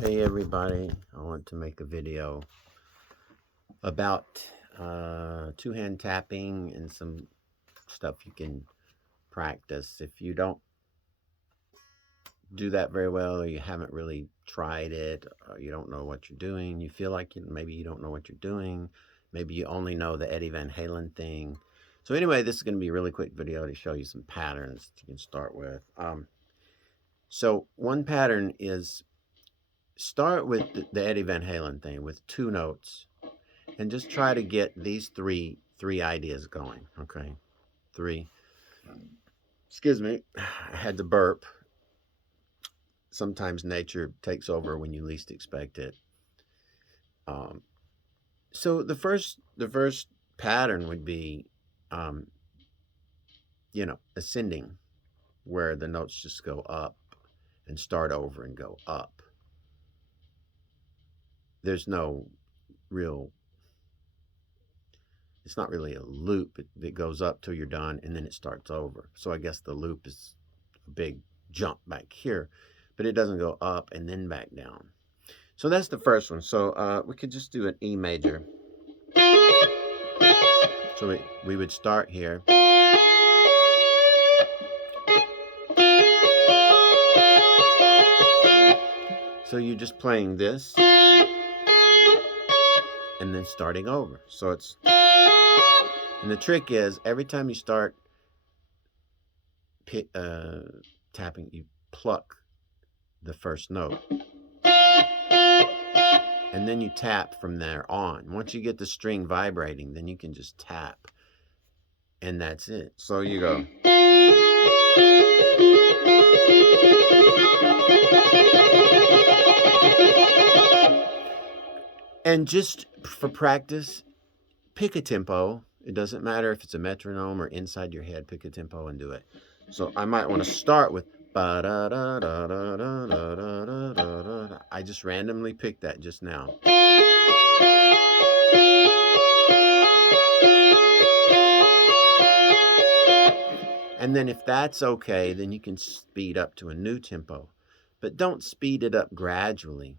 Hey everybody, I want to make a video about two-hand tapping and some stuff you can practice. If you don't do that very well, or you haven't really tried it, or you don't know what you're doing, you feel like maybe you don't know what you're doing, maybe you only know the Eddie Van Halen thing. So anyway, this is going to be a really quick video to show you some patterns you can start with. So one pattern is start with the Eddie Van Halen thing with two notes and just try to get these three ideas going. Okay, three. Excuse me, I had to burp. Sometimes nature takes over when you least expect it. Um, so the first pattern would be, um, ascending, where the notes just go up and start over and go up. There's no real. It's not really a loop. It goes up till you're done, and then it starts over. So I guess the loop is a big jump back here, but it doesn't go up and then back down. So that's the first one. So we could just do an E major. So we would start here. So you're just playing this and then starting over. So it's, and the trick is every time you start tapping, you pluck the first note. And then you tap from there on. Once you get the string vibrating, then you can just tap. And that's it. So you go. And just for practice, pick a tempo. It doesn't matter if it's a metronome or inside your head, pick a tempo and do it. So I might want to start with ba da da da da da da da da da. I just randomly picked that just now. And then if that's okay, then you can speed up to a new tempo. But don't speed it up gradually.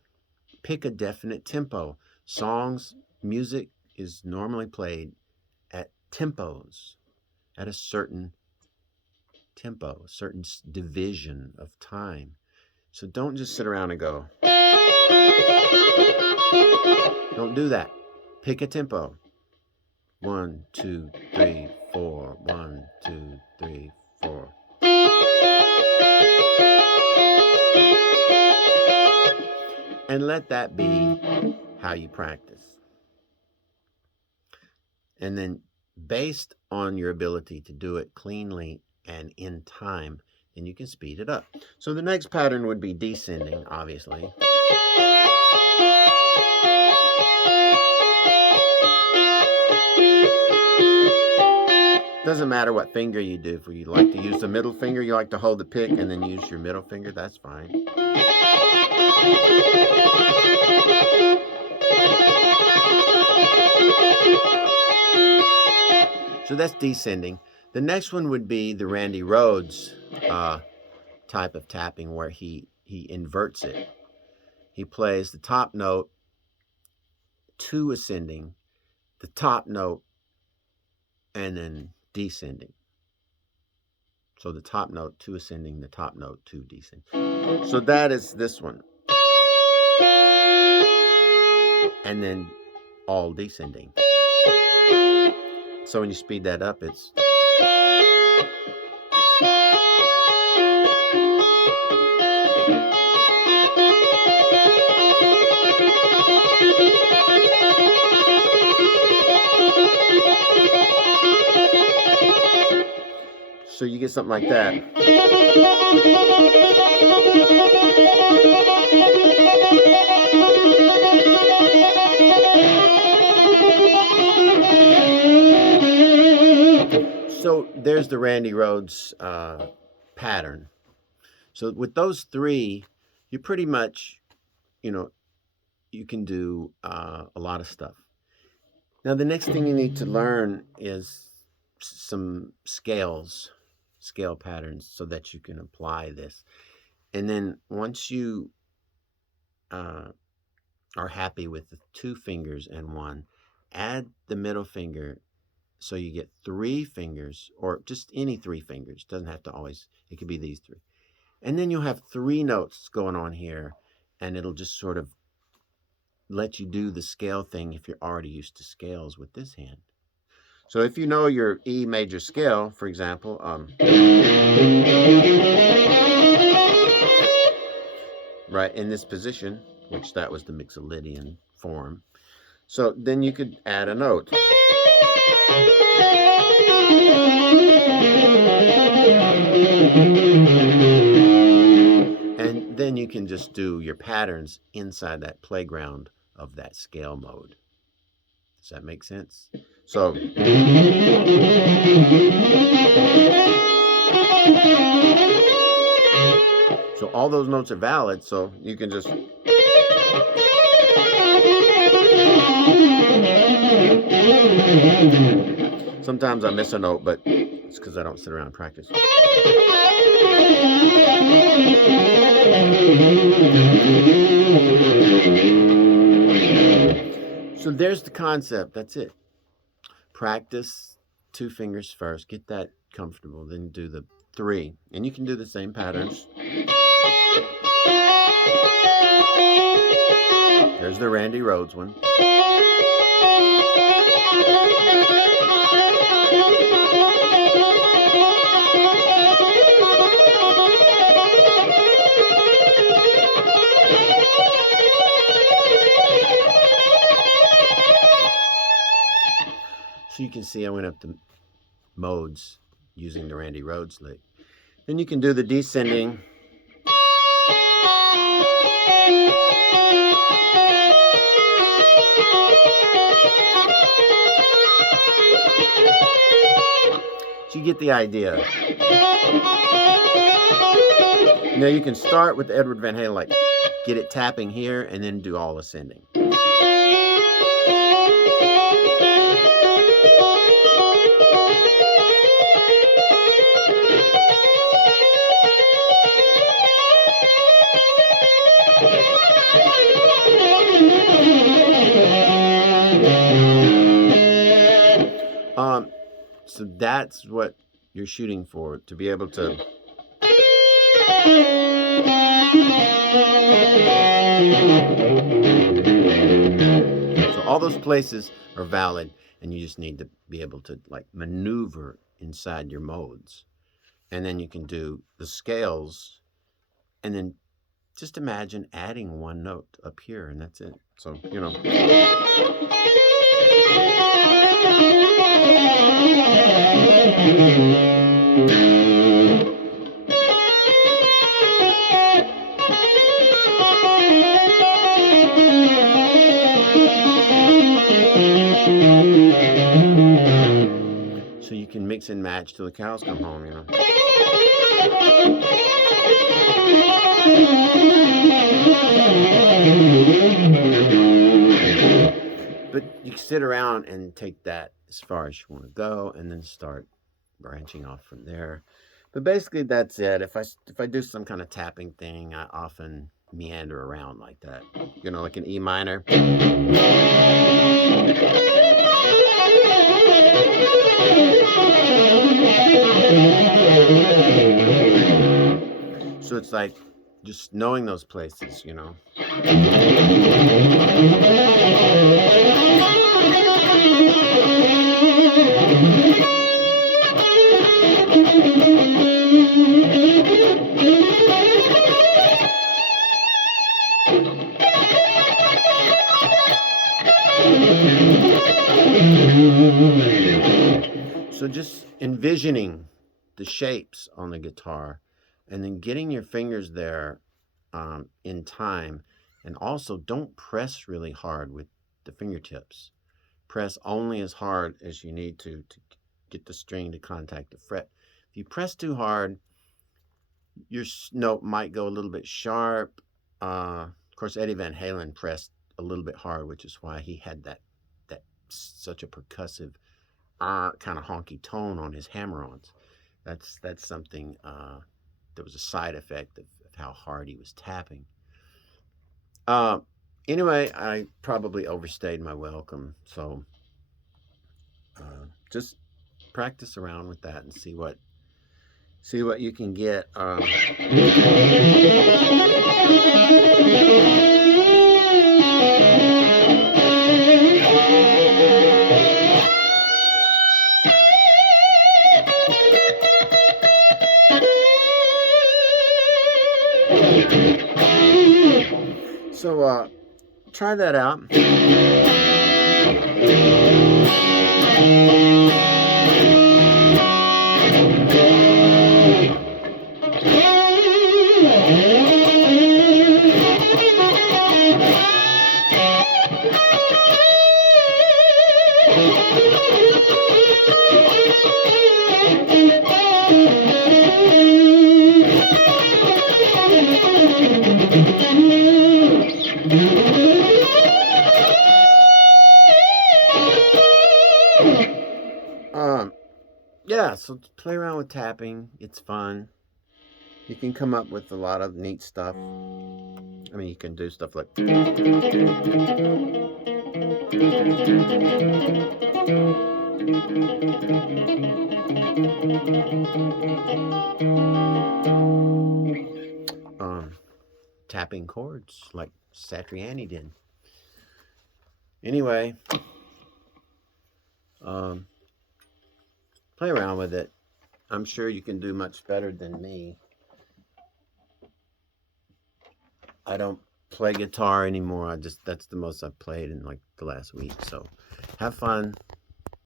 Pick a definite tempo. Songs, music is normally played at tempos, at a certain tempo, a certain division of time. So don't just sit around and go. Don't do that. Pick a tempo. 1, 2, 3, 4. 1, 2, 3, 4. And let that be how you practice. And then based on your ability to do it cleanly and in time, then you can speed it up. So the next pattern would be descending, obviously. Doesn't matter what finger you do. If you like to use the middle finger, you like to hold the pick and then use your middle finger, that's fine. So that's descending. The next one would be the Randy Rhoads type of tapping, where he inverts it. He plays the top note, two ascending, the top note, and then descending. So the top note, two ascending, the top note, two descending. So that is this one. And then all descending. So when you speed that up, it's. So you get something like that. So there's the Randy Rhoads pattern. So with those three, you pretty much, you can do a lot of stuff. Now, the next thing you need to learn is some scale patterns, so that you can apply this. And then once you uh, are happy with the 2 fingers and 1, add the middle finger so you get 3 fingers, or just any 3 fingers. Doesn't have to always, it could be these 3. And then you'll have 3 notes going on here, and it'll just sort of let you do the scale thing if you're already used to scales with this hand. So if you know your E major scale, for example, right in this position, which that was the Mixolydian form, so then you could add a note. And then you can just do your patterns inside that playground of that scale mode. Does that make sense? So all those notes are valid, so you can just sometimes I miss a note, but it's because I don't sit around and practice. So there's the concept. That's it. Practice 2 fingers first. Get that comfortable. Then do the 3. And you can do the same patterns. There's the Randy Rhoads one. So you can see I went up the modes using the Randy Rhoads lick. Then you can do the descending. So you get the idea. Now you can start with Edward Van Halen, like get it tapping here and then do all ascending. So that's what you're shooting for, to be able to so all those places are valid, and you just need to be able to like maneuver inside your modes. And then you can do the scales, and then just imagine adding 1 note up here, and that's it. So, you know. So you can mix and match till the cows come home, you know. But you can sit around and take that as far as you want to go, and then start branching off from there. But basically, that's it. If I do some kind of tapping thing, I often meander around like that. You know, like an E minor. So it's like just knowing those places, you know. So just envisioning the shapes on the guitar, and then getting your fingers there in time. And also, don't press really hard with the fingertips. Press only as hard as you need to get the string to contact the fret. If you press too hard, your note might go a little bit sharp. Of course, Eddie Van Halen pressed a little bit hard, which is why he had that such a percussive kind of honky tone on his hammer-ons. That's something that was a side effect of how hard he was tapping. Uh, anyway, I probably overstayed my welcome, so just practice around with that and see what you can get. So try that out. Yeah, so play around with tapping. It's fun. You can come up with a lot of neat stuff. I mean, you can do stuff like tapping chords like Satriani did. Anyway, play around with it. I'm sure you can do much better than me. I don't play guitar anymore. That's the most I've played in like the last week. So have fun.